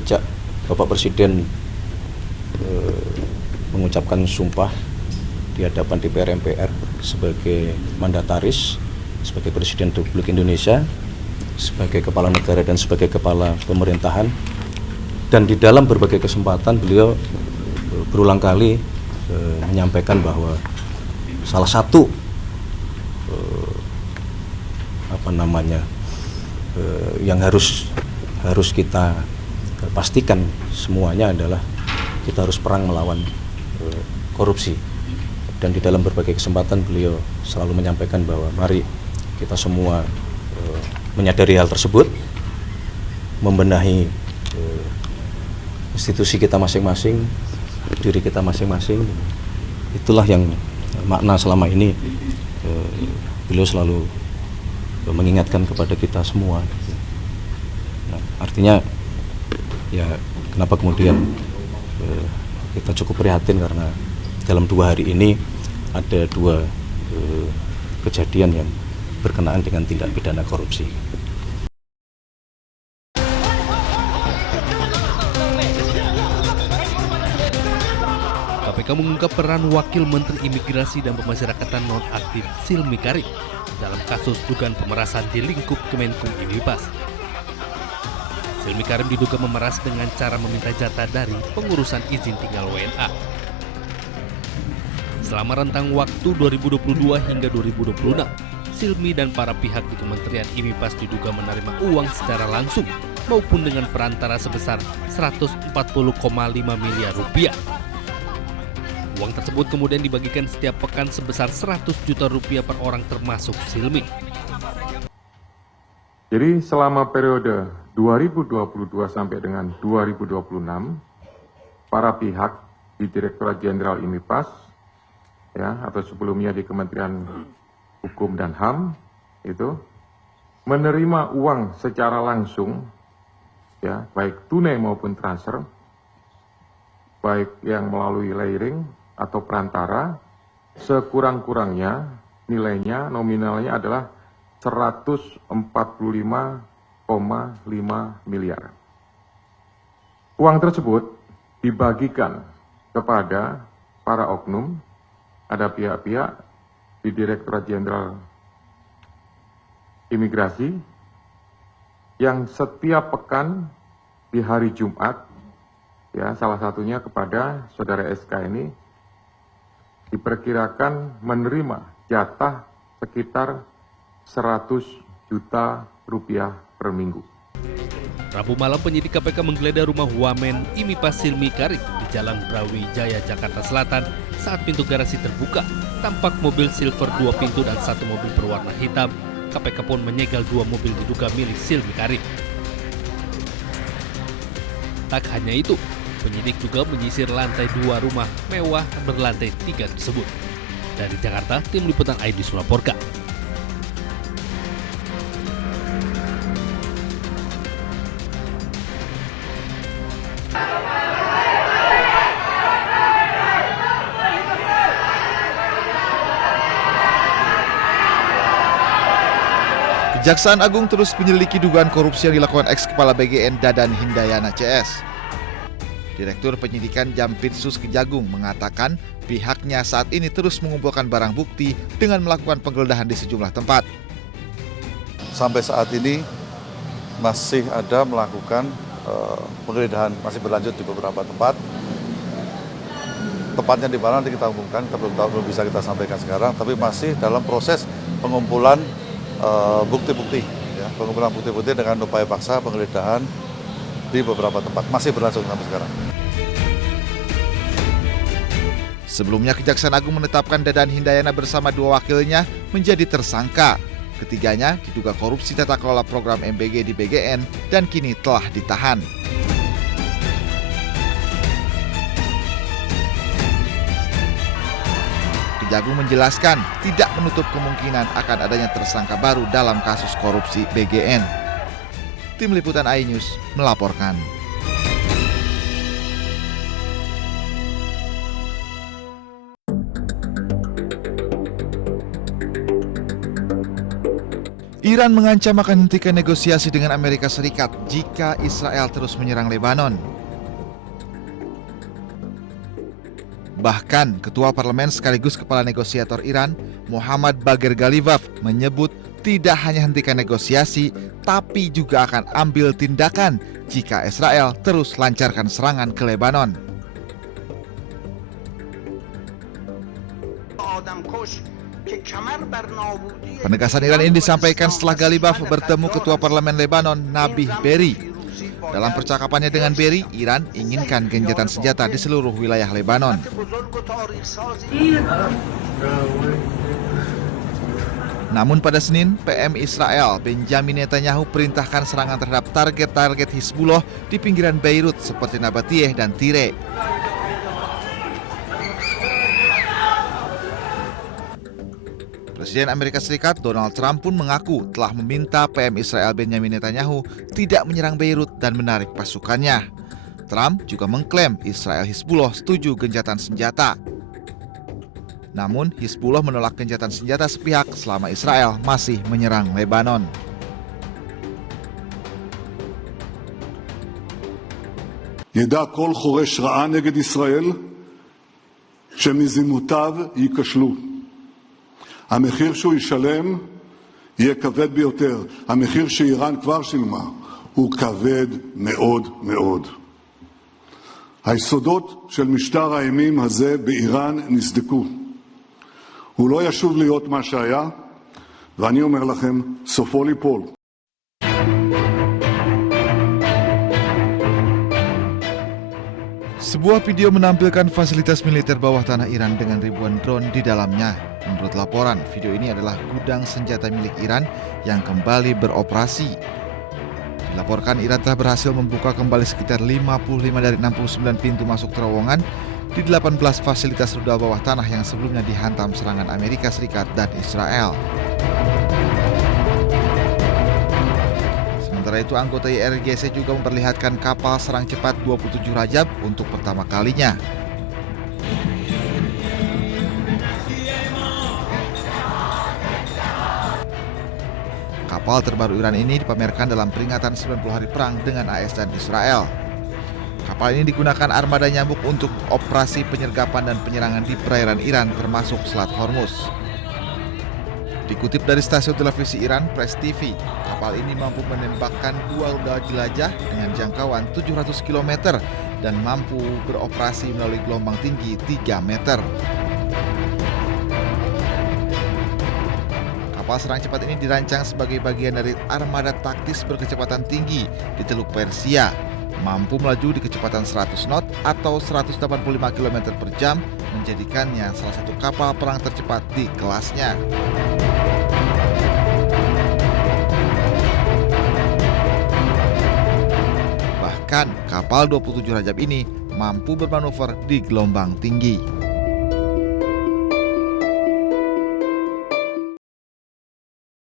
sejak Bapak Presiden mengucapkan sumpah di hadapan DPR MPR sebagai mandataris, sebagai Presiden Republik Indonesia, sebagai kepala negara dan sebagai kepala pemerintahan. Dan di dalam berbagai kesempatan beliau berulang kali menyampaikan bahwa salah satu yang harus kita pastikan semuanya adalah kita harus perang melawan korupsi. Dan di dalam berbagai kesempatan beliau selalu menyampaikan bahwa mari kita semua menyadari hal tersebut, membenahi institusi kita masing-masing, diri kita masing-masing. Itulah yang makna selama ini beliau selalu mengingatkan kepada kita semua. Nah, artinya ya kenapa kemudian kita cukup prihatin karena dalam 2 hari ini ada 2 kejadian yang berkenaan dengan tindak pidana korupsi. KPK mengungkap peran Wakil Menteri Imigrasi dan Pemasyarakatan nonaktif Silmi Karim dalam kasus dugaan pemerasan di lingkup Kemenkum IMIPAS. Silmi Karim diduga memeras dengan cara meminta jatah dari pengurusan izin tinggal WNA. Selama rentang waktu 2022 hingga 2026, Silmi dan para pihak di Kementerian IMIPAS diduga menerima uang secara langsung maupun dengan perantara sebesar 140,5 miliar rupiah. Uang tersebut kemudian dibagikan setiap pekan sebesar 100 juta rupiah per orang termasuk Silmi. Jadi selama periode 2022 sampai dengan 2026, para pihak di Direktorat Jenderal IMIPAS, ya, atau sebelumnya di Kementerian Hukum dan HAM, itu menerima uang secara langsung, ya, baik tunai maupun transfer, baik yang melalui layering atau perantara, sekurang-kurangnya nilainya nominalnya adalah 145,5 miliar. Uang tersebut dibagikan kepada para oknum, ada pihak-pihak di Direktorat Jenderal Imigrasi yang setiap pekan di hari Jumat, ya, salah satunya kepada saudara SK ini diperkirakan menerima jatah sekitar 100 juta rupiah per minggu. Rabu malam penyidik KPK menggeledah rumah wamen IMIPAS Silmi Karim di Jalan Brawijaya, Jakarta Selatan saat pintu garasi terbuka. Tampak mobil silver 2 pintu dan 1 mobil berwarna hitam. KPK pun menyegel 2 mobil diduga milik Silmi Karim. Tak hanya itu, penyidik juga menyisir lantai 2 rumah mewah berlantai 3 tersebut. Dari Jakarta, tim liputan Aidis melaporkan. Kejaksaan Agung terus menyelidiki dugaan korupsi yang dilakukan ex-kepala BGN Dadan Hindayana CS. Direktur Penyidikan Jampitsus Kejagung mengatakan pihaknya saat ini terus mengumpulkan barang bukti dengan melakukan penggeledahan di sejumlah tempat. Sampai saat ini masih ada melakukan penggeledahan, masih berlanjut di beberapa tempat. Tepatnya di mana nanti kita umumkan, kita belum bisa kita sampaikan sekarang, tapi masih dalam proses pengumpulan bukti-bukti, ya, pengumpulan bukti-bukti dengan upaya paksa penggeledahan di beberapa tempat, masih berlangsung sampai sekarang. Sebelumnya Kejaksaan Agung menetapkan Dadan Hindayana bersama 2 wakilnya menjadi tersangka. Ketiganya diduga korupsi tata kelola program MBG di BGN dan kini telah ditahan. Kejagung menjelaskan tidak menutup kemungkinan akan adanya tersangka baru dalam kasus korupsi BGN. Tim Liputan iNews melaporkan. Iran mengancam akan hentikan negosiasi dengan Amerika Serikat jika Israel terus menyerang Lebanon. Bahkan, Ketua Parlemen sekaligus Kepala Negosiator Iran, Muhammad Bagher Ghalibaf, menyebut tidak hanya hentikan negosiasi, tapi juga akan ambil tindakan jika Israel terus lancarkan serangan ke Lebanon. Penegasan Iran ini disampaikan setelah Ghalibaf bertemu Ketua Parlemen Lebanon, Nabih Berri. Dalam percakapannya dengan Berry, Iran inginkan gencatan senjata di seluruh wilayah Lebanon. Namun pada Senin, PM Israel Benjamin Netanyahu perintahkan serangan terhadap target-target Hizbullah di pinggiran Beirut seperti Nabatiyeh dan Tire. Presiden Amerika Serikat Donald Trump pun mengaku telah meminta PM Israel Benjamin Netanyahu tidak menyerang Beirut dan menarik pasukannya. Trump juga mengklaim Israel Hizbullah setuju gencatan senjata. Namun Hizbullah menolak gencatan senjata sepihak selama Israel masih menyerang Lebanon. ידע כל חורש רעה נגד ישראל שמזימותיו ייכשלו. המחיר שהוא ישלם יהיה כבד ביותר. המחיר שאיראן כבר שילמה הוא כבד מאוד מאוד. היסודות של משטר האימים הזה באיראן נסדקו. הוא לא ישוב להיות מה שהיה, ואני אומר לכם, סופו ליפול. Sebuah video menampilkan fasilitas militer bawah tanah Iran dengan ribuan drone di dalamnya. Menurut laporan, video ini adalah gudang senjata milik Iran yang kembali beroperasi. Dilaporkan Iran telah berhasil membuka kembali sekitar 55 dari 69 pintu masuk terowongan di 18 fasilitas rudal bawah tanah yang sebelumnya dihantam serangan Amerika Serikat dan Israel. Sementara itu, anggota IRGC juga memperlihatkan kapal serang cepat 27 Rajab untuk pertama kalinya. Kapal terbaru Iran ini dipamerkan dalam peringatan 90 hari perang dengan AS dan Israel. Kapal ini digunakan armada nyamuk untuk operasi penyergapan dan penyerangan di perairan Iran termasuk Selat Hormuz. Dikutip dari stasiun televisi Iran, Press TV, kapal ini mampu menembakkan 2 rudal jelajah dengan jangkauan 700 km dan mampu beroperasi melalui gelombang tinggi 3 meter. Kapal serang cepat ini dirancang sebagai bagian dari armada taktis berkecepatan tinggi di Teluk Persia, mampu melaju di kecepatan 100 knot atau 185 km per jam, menjadikannya salah satu kapal perang tercepat di kelasnya. Bahkan kapal 27 Rajab ini mampu bermanuver di gelombang tinggi.